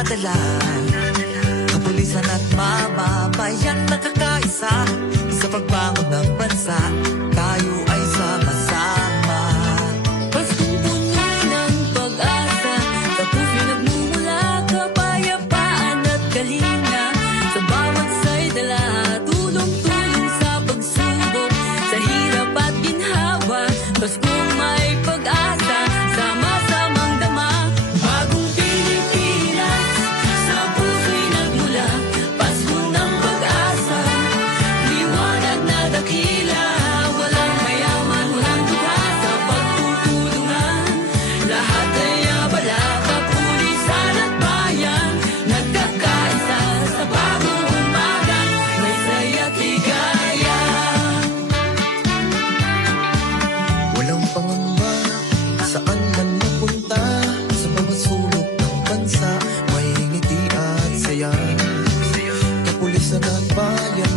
nagdadala. Kapulisan at mamamayan nagkakaisa sa pagbangon ng bansa. Tayo ay sama-sama. Paskong puno ng pag-asa, sa puso'y nagmumula kapayapaan at kalinga. Sa bawat sa'y dala, tulong-tulong sa pagsubok, sa hirap at ginhawa. Paskong may pag-asa, sama-samang dama. Bagong Pilipinas, sa puso'y nagmula. Pasko ng pag-asa, liwanag na dakila. Walang mayaman, walang duga sa pagtutulungan. Lahat ay abala, kapulisan at bayan, nagkakaisa sa bagong umaga, may saya't ligaya. Walang pangamba, saan man mapunta. Sa bawat sulok ng bansa, may ngiti at saya. Kapulisan at bayan,